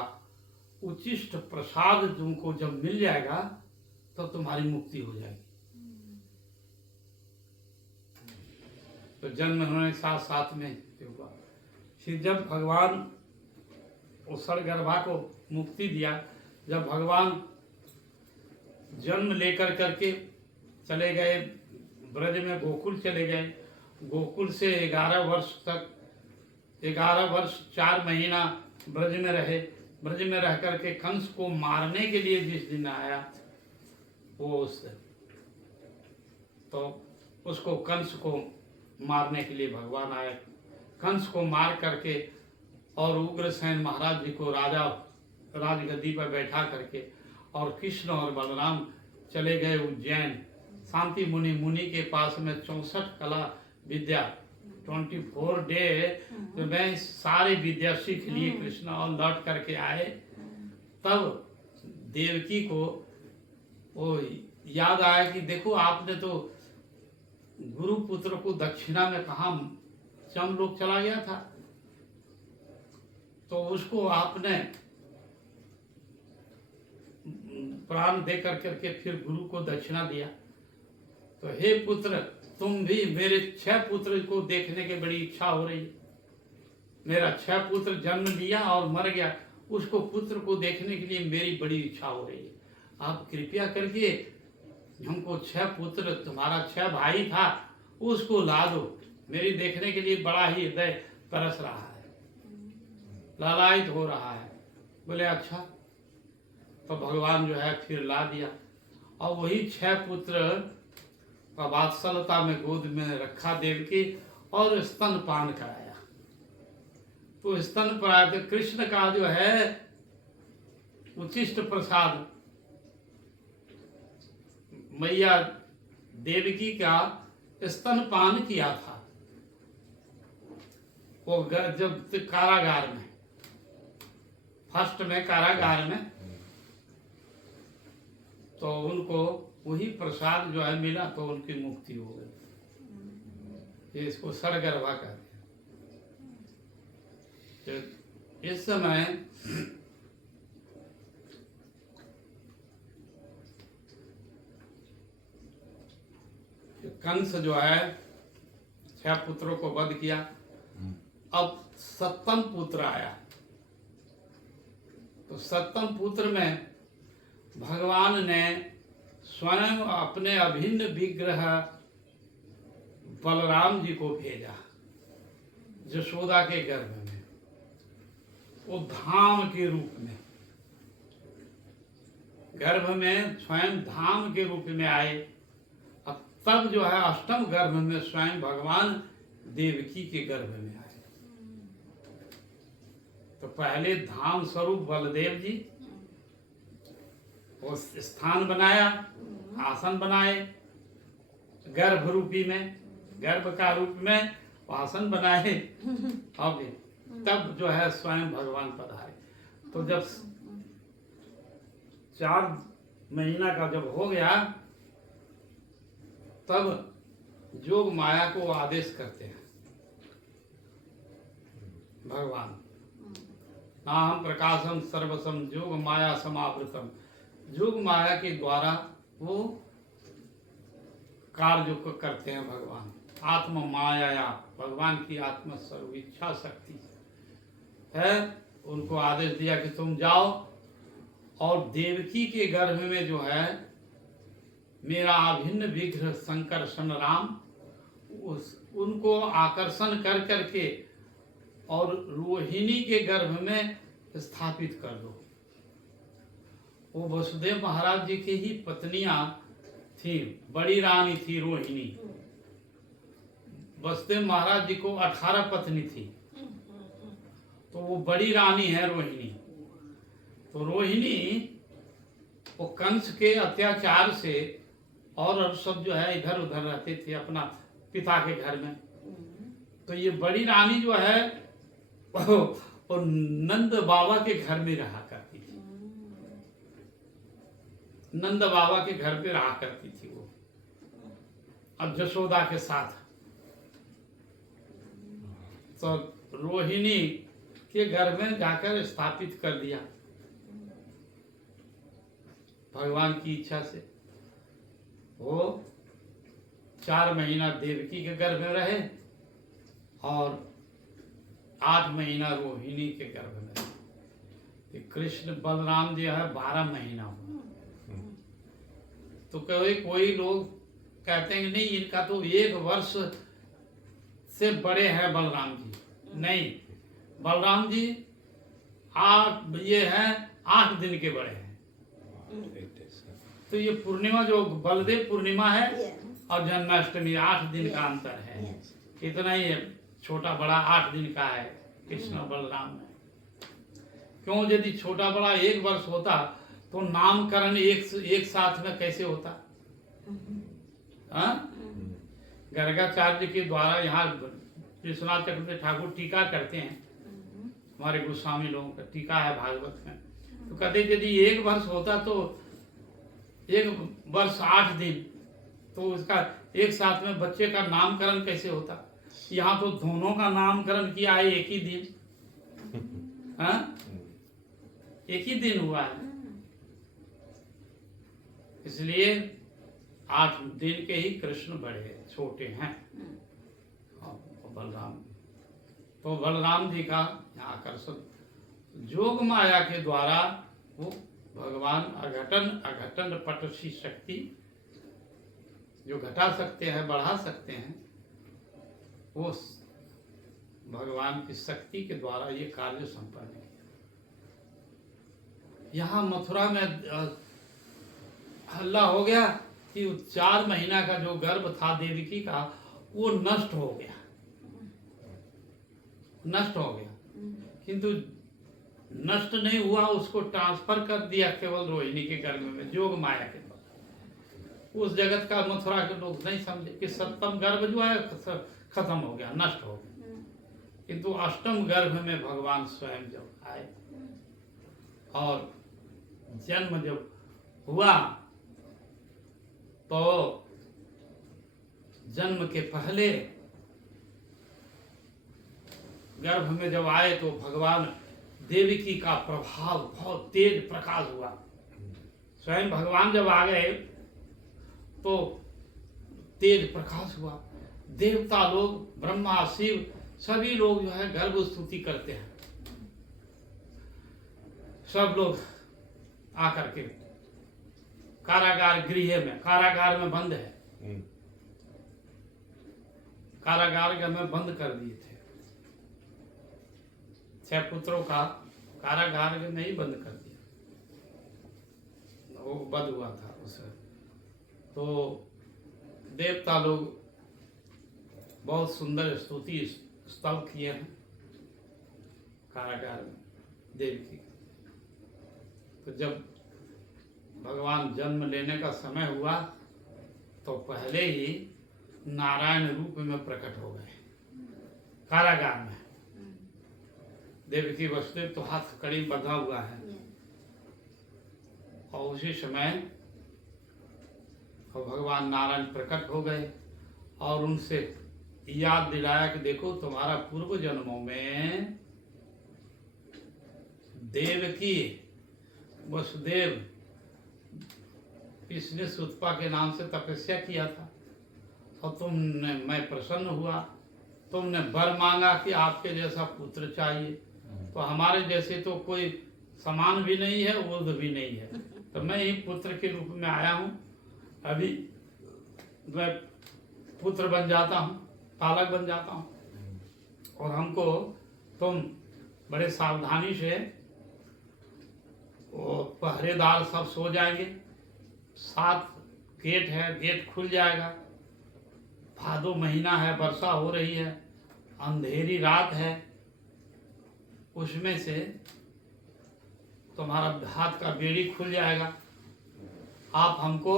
उचिष्ट प्रसाद तुमको जब मिल जाएगा तब तुम्हारी मुक्ति हो जाएगी। तो जन्म होने साथ साथ में हुआ। फिर जब भगवान उस सड़गर्भा को मुक्ति दिया, जब भगवान जन्म लेकर करके चले गए ब्रज में, गोकुल चले गए, गोकुल से 11 वर्ष तक, 11 वर्ष 4 महीना ब्रज में रहे। ब्रज में रह करके कंस को मारने के लिए जिस दिन आया, वो उस तो उसको कंस को मारने के लिए भगवान आए। कंस को मार करके और उग्रसेन महाराज जी को राजा राजगद्दी पर बैठा करके, और कृष्ण और बलराम चले गए उज्जैन, शांति मुनि के पास में 64 कला विद्या 24 डे तो मैं सारी विद्या सीख लिए कृष्ण, और लौट करके आए। तब देवकी को वो याद आया कि देखो आपने तो गुरु पुत्र को दक्षिणा में कहा चमलोक चला गया था, तो उसको आपने प्राण दे करके फिर गुरु को दक्षिणा दिया। तो हे पुत्र, तुम भी, मेरे 6 पुत्र को देखने की बड़ी इच्छा हो रही है। मेरा 6 पुत्र जन्म लिया और मर गया, उसको पुत्र को देखने के लिए मेरी बड़ी इच्छा हो रही है। आप कृपया करके हमको 6 पुत्र, तुम्हारा 6 भाई था, उसको ला दो, मेरी देखने के लिए बड़ा ही हृदय तरस रहा है, लालायित हो रहा है। बोले अच्छा। तो भगवान जो है फिर ला दिया, और वही 6 पुत्र का वात्सलता में गोद में रखा देवकी, और स्तनपान कराया। तो स्तनपान कृष्ण का जो है उचिष्ट प्रसाद मैया देवकी का स्तनपान किया था। वो जब कारागार में, फर्स्ट में कारागार में, तो उनको वही प्रसाद जो है मिला, तो उनकी मुक्ति हो गई। ये इसको सड़गर्भा कहते हैं। तो इस समय कंस जो है 6 पुत्रों को वध किया। अब 7वें पुत्र आया। तो 7वें पुत्र में भगवान ने स्वयं अपने अभिन्न विग्रह बलराम जी को भेजा यशोदा के गर्भ में, वो धाम के रूप में, गर्भ में स्वयं धाम के रूप में आए। अब तब जो है 8वें गर्भ में स्वयं भगवान देवकी के गर्भ में आए। तो पहले धाम स्वरूप बलदेव जी वो स्थान बनाया, आसन बनाए, गर्भ रूपी में, गर्भ का रूप में आसन बनाए, और तब जो है स्वयं भगवान पधारे। तो जब 4 महीना का जब हो गया, तब जोग माया को आदेश करते हैं भगवान। नाहम प्रकाशम सर्वसम जोग माया समावृतम। जोग माया के द्वारा वो कार्य को करते हैं भगवान। आत्म माया, भगवान की आत्म सर्व इच्छा शक्ति है। उनको आदेश दिया कि तुम जाओ और देवकी के गर्भ में जो है मेरा अभिन्न विग्रह संकर्षण राम, उनको आकर्षण कर करके और रोहिणी के गर्भ में स्थापित कर दो। वो वसुदेव महाराज जी की ही पत्नियां थी। बड़ी रानी थी रोहिणी। वसुदेव महाराज जी को 18 पत्नी थी, तो वो बड़ी रानी है रोहिणी। तो रोहिणी वो कंस के अत्याचार से और सब जो है इधर उधर रहते थे अपना पिता के घर में। तो ये बड़ी रानी जो है वो नंद बाबा के घर में रहा करती थी। नंद बाबा के घर पे रहा करती थी वो, अब जशोदा के साथ। तो रोहिणी के घर में जाकर स्थापित कर दिया भगवान की इच्छा से। वो 4 महीना देवकी के गर्भ में रहे और 8 महीना रोहिणी के गर्भ में रहे। कृष्ण बलराम जी है 12 महीना हुआ। तो कोई लोग कहते हैं कि नहीं इनका तो 1 वर्ष से बड़े हैं बलराम जी। नहीं, बलराम जी ये है 8 दिन के बड़े हैं। तो ये पूर्णिमा जो बलदेव पूर्णिमा है और जन्माष्टमी 8 दिन का अंतर है। इतना ही छोटा बड़ा 8 दिन का है कृष्ण और बलराम में। क्यों, यदि छोटा बड़ा 1 वर्ष होता तो नामकरण एक साथ में कैसे होता? गर्गाचार्य के द्वारा यहाँ विश्वनाथ चक्रवर्ती ठाकुर टीका करते हैं। हमारे गोस्वामी लोगों का टीका है भागवत में। तो कहते यदि 1 वर्ष होता तो 1 वर्ष 8 दिन, तो उसका एक साथ में बच्चे का नामकरण कैसे होता? यहाँ तो दोनों का नामकरण किया है एक ही दिन। एक ही दिन हुआ है, इसलिए 8 दिन के ही कृष्ण बड़े छोटे हैं। बलराम, तो बलराम जी का यहाँ आकर्षण जोग माया के द्वारा वो भगवान अघटन पटसी शक्ति जो घटा सकते हैं, बढ़ा सकते हैं, वो भगवान की शक्ति के द्वारा ये कार्य संपन्न किया। यहाँ मथुरा में हल्ला हो गया कि 4 महीना का जो गर्भ था देवकी का वो नष्ट हो गया। किंतु नष्ट नहीं हुआ, उसको ट्रांसफर कर दिया केवल रोहिणी के गर्भ में जोग माया के द्वारा। उस जगत का मथुरा के लोग नहीं समझे कि 7म गर्भ जो है खत्म हो गया, नष्ट हो गया। किंतु 8म गर्भ में भगवान स्वयं जब आए और जन्म जब हुआ तो जन्म के पहले गर्भ में जब आए तो भगवान देवकी का प्रभाव बहुत तेज प्रकाश हुआ। स्वयं भगवान जब आ गए तो तेज प्रकाश हुआ। देवता लोग, ब्रह्मा, शिव, सभी लोग जो है गर्भ स्तुति करते हैं। सब लोग आकर के कारागार में बंद है, कारागार में बंद कर दिए थे। 6 पुत्रों का कारागार में ही बंद कर दिया, वो बंद हुआ था उसे। तो देवता लोग बहुत सुंदर स्तुति स्तव किए हैं कारागार में देवकी। तो जब भगवान जन्म लेने का समय हुआ तो पहले ही नारायण रूप में प्रकट हो गए कारागार में। देवकी वसुदेव तो हाथ कड़ी बंधा हुआ है और उसी समय भगवान नारायण प्रकट हो गए और उनसे याद दिलाया कि देखो तुम्हारा पूर्व जन्मों में देवकी वसुदेव इसने सुतपा के नाम से तपस्या किया था और तुमने, मैं प्रसन्न हुआ, तुमने वर मांगा कि आपके जैसा पुत्र चाहिए, तो हमारे जैसे तो कोई समान भी नहीं है, उर्ध भी नहीं है, तो मैं ही पुत्र के रूप में आया हूँ। अभी मैं पुत्र बन जाता हूँ, पालक बन जाता हूँ, और हमको तुम बड़े सावधानी से, वो पहरेदार सब सो जाएंगे, 7 गेट है, गेट खुल जाएगा, भादो महीना है, वर्षा हो रही है, अंधेरी रात है, उसमें से तुम्हारा हाथ का बेड़ी खुल जाएगा, आप हमको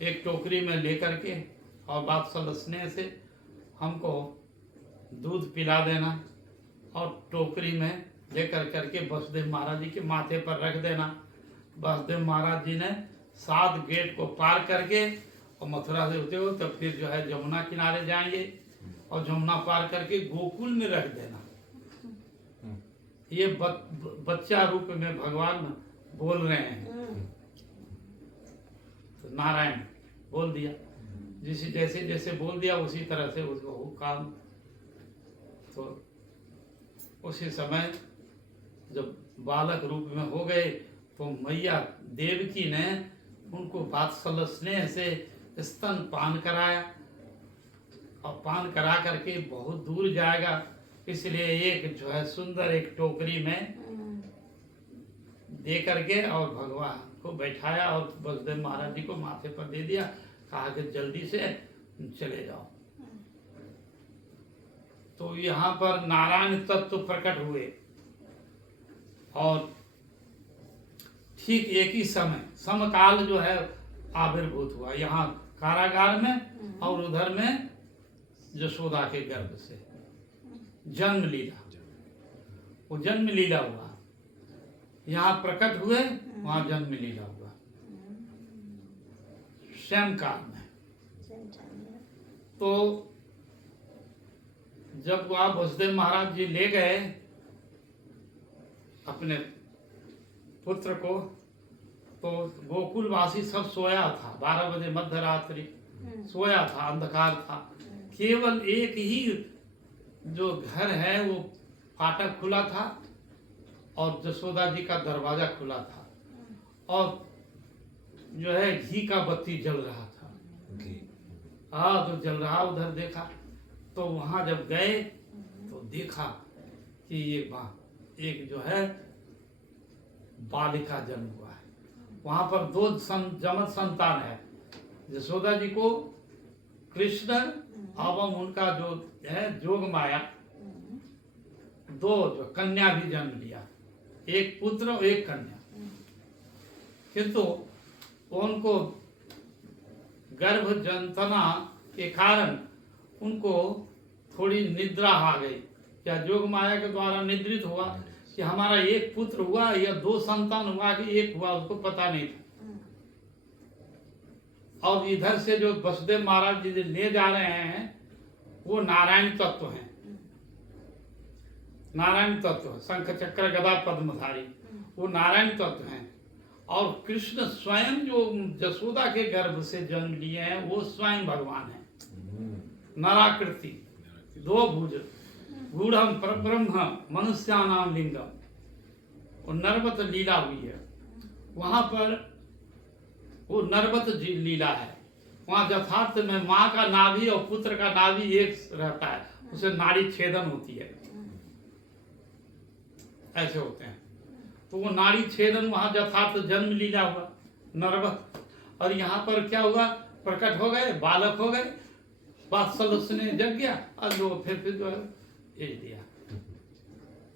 एक टोकरी में लेकर के और वात्सल स्नेह से हमको दूध पिला देना, और टोकरी में लेकर करके वसुदेव महाराज जी के माथे पर रख देना। वसुदेव महाराज जी ने 7 गेट को पार करके और मथुरा से होते हो तो फिर जो है जमुना किनारे जाएंगे, और जमुना पार करके गोकुल में रख देना। ये बच्चा रूप में भगवान बोल रहे हैं, तो नारायण बोल दिया, जैसे जैसे बोल दिया उसी तरह से उसको हो काम। तो उसी समय जब बालक रूप में हो गए तो मैया देवकी ने उनको वात्सल स्नेह से स्तन पान कराया, और पान करा करके बहुत दूर जाएगा, इसलिए एक जो है सुंदर एक टोकरी में दे करके और भगवान को बैठाया और वसुदेव महाराज जी को माथे पर दे दिया, कहा कि जल्दी से चले जाओ। तो यहाँ पर नारायण तत्व प्रकट हुए, और ठीक एक ही समय समकाल जो है आविर्भूत हुआ, यहाँ कारागार में और उधर में यशोदा के गर्भ से जन्म लीला, वो जन्म लीला हुआ, यहाँ प्रकट हुए, वहाँ जन्म लीला हुआ, स्वयं काल में। तो जब वह वसुदेव महाराज जी ले गए अपने पुत्र को, तो गोकुलवासी सब सोया था, 12 बजे मध्य रात्रि सोया था, अंधकार था, केवल एक ही जो घर है वो फाटक खुला था और यशोदा जी का दरवाजा खुला था, और जो है घी का बत्ती जल रहा था। हाँ, तो जल रहा, उधर देखा, तो वहां जब गए तो देखा कि ये एक जो है बालिका जन्म हुआ है, वहां पर 2 जमज संतान है, यशोदा जी को कृष्ण एवं उनका जो है जोग माया, 2 जो कन्या भी जन्म लिया, एक पुत्र और एक कन्या, किंतु उनको गर्भ जंतना के कारण उनको थोड़ी निद्रा आ गई, क्या जोग माया के द्वारा निद्रित हुआ कि हमारा एक पुत्र हुआ या 2 संतान हुआ कि एक हुआ, उसको पता नहीं था। और इधर से जो वसुदेव महाराज जी ले जा रहे हैं वो नारायण तत्व हैं, नारायण तत्व, शंख चक्र गदा पद्मधारी, वो नारायण तत्व हैं। और कृष्ण स्वयं जो यशोदा के गर्भ से जन्म लिए हैं वो स्वयं भगवान है, नराकृति, 2 भुज, गूढ़म परब्रह्म मनुष्यानाम लिंगम, और नरवत लीला हुई है वहां पर, वो नरवत लीला है, वहां यथार्थ में माँ का नाभि और पुत्र का नाभि एक रहता है, उसे नाड़ी छेदन होती है, ऐसे होते हैं, तो वो नाड़ी छेदन वहां यथार्थ जन्म लीला हुआ नरवत। और यहाँ पर क्या हुआ, प्रकट हो गए, बालक हो गए, वात्सल उसने जग गया, और जो फिर जो है भेज दिया,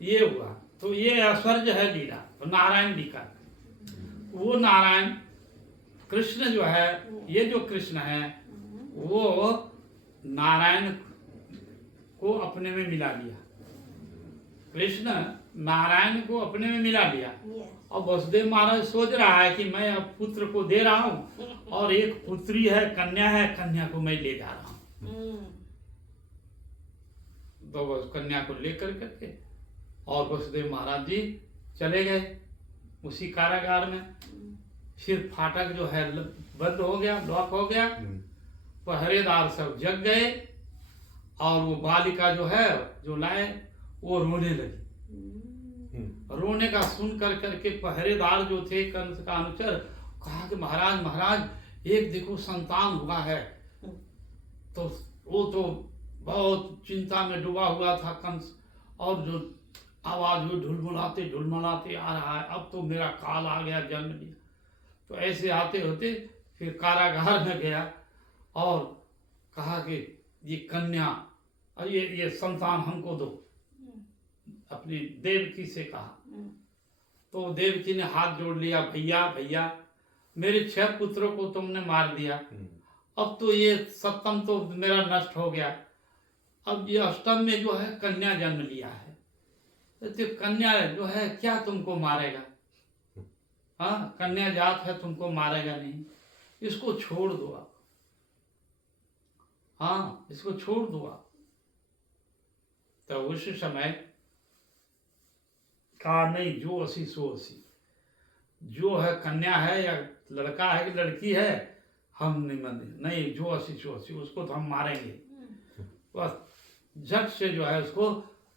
ये हुआ। तो ये ऐश्वर्य है लीला, तो नारायण जी का, वो नारायण कृष्ण जो है, ये जो कृष्ण है वो नारायण को अपने में मिला लिया, कृष्ण नारायण को अपने में मिला लिया। और वसुदेव महाराज सोच रहा है कि मैं अब पुत्र को दे रहा हूँ, और एक पुत्री है, कन्या को मैं ले जा रहा हूँ। तो बस कन्या को लेकर करके और वसुदेव महाराज जी चले गए उसी कारागार में। फिर फाटक जो है बंद हो गया, लॉक हो गया। पहरेदार सब जग गए और वो बालिका जो है जो लाए वो रोने लगी। रोने का सुन करके पहरेदार जो थे कंस का अनुचर कहा कि महाराज महाराज एक देखो संतान हुआ है। तो वो तो बहुत चिंता में डूबा हुआ था कंस, और जो आवाज हुई ढुलमुलाते ढुलमुलाते आ रहा है, अब तो मेरा काल आ गया, जन्म लिया। तो ऐसे आते होते फिर कारागार में गया और कहा कि ये कन्या और ये संतान हमको दो, अपनी देवकी से कहा। तो देवकी ने हाथ जोड़ लिया, भैया भैया मेरे 6 पुत्रों को तुमने मार दिया, अब तो ये सप्तम तो मेरा नष्ट हो गया, अब ये अष्टम में जो है कन्या जन्म लिया है, तो कन्या जो है क्या तुमको मारेगा? हाँ, कन्या जात है, तुमको मारेगा नहीं, इसको छोड़ दो आप। हाँ, इसको छोड़ दो आप। तो उस समय कहा नहीं, जो असी सो असी, जो है कन्या है या लड़का है कि लड़की है, हम नहीं माने, नहीं जो असी सो असी, उसको तो हम मारेंगे। बस झट से जो है उसको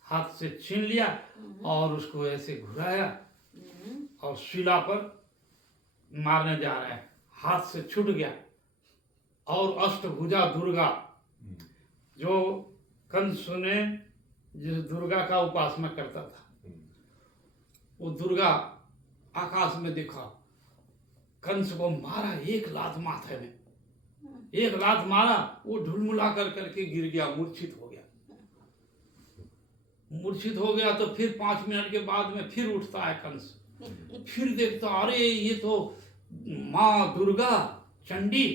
हाथ से छीन लिया और उसको ऐसे घुराया और शिला पर मारने जा रहे हैं, हाथ से छूट गया। और अष्टभुजा दुर्गा, जो कंस ने जिस दुर्गा का उपासना करता था, वो दुर्गा आकाश में दिखा, कंस को मारा, एक लात माथे में, एक लात मारा, वो ढुलमुला करके गिर गया, मूर्छित हो गया। मूर्छित हो गया तो फिर 5 मिनट के बाद में फिर उठता है कंस, फिर देखता अरे ये तो माँ दुर्गा चंडी।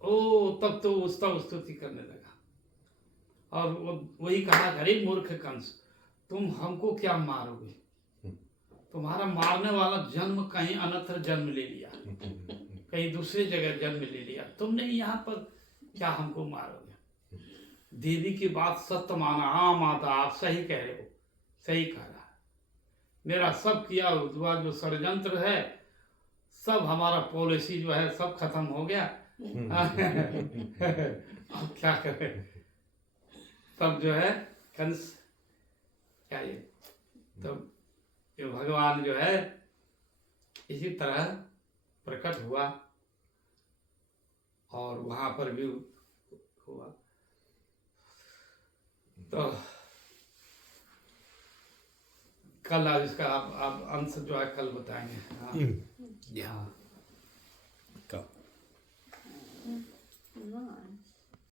ओ तब तो उसका स्तुति करने लगा और वही कहा, अरे मूर्ख कंस, तुम हमको क्या मारोगे? तुम्हारा मारने वाला जन्म कहीं अन्यत्र जन्म ले लिया, कहीं दूसरी जगह जन्म ले लिया, तुमने यहाँ पर क्या हमको मारोगे? देवी की बात सत्य माना। हाँ माता आप सही कह रहे हो, सही कह रहा है, मेरा सब किया हुआ जो षड्यंत्र है, सब हमारा पॉलिसी जो है सब खत्म हो गया। अब क्या करें? तब जो है कंस क्या ये, तब ये भगवान जो है इसी तरह प्रकट हुआ और वहां पर भी हुआ। तो कल आज इसका आप अंश जो है कल बताएंगे। हाँ।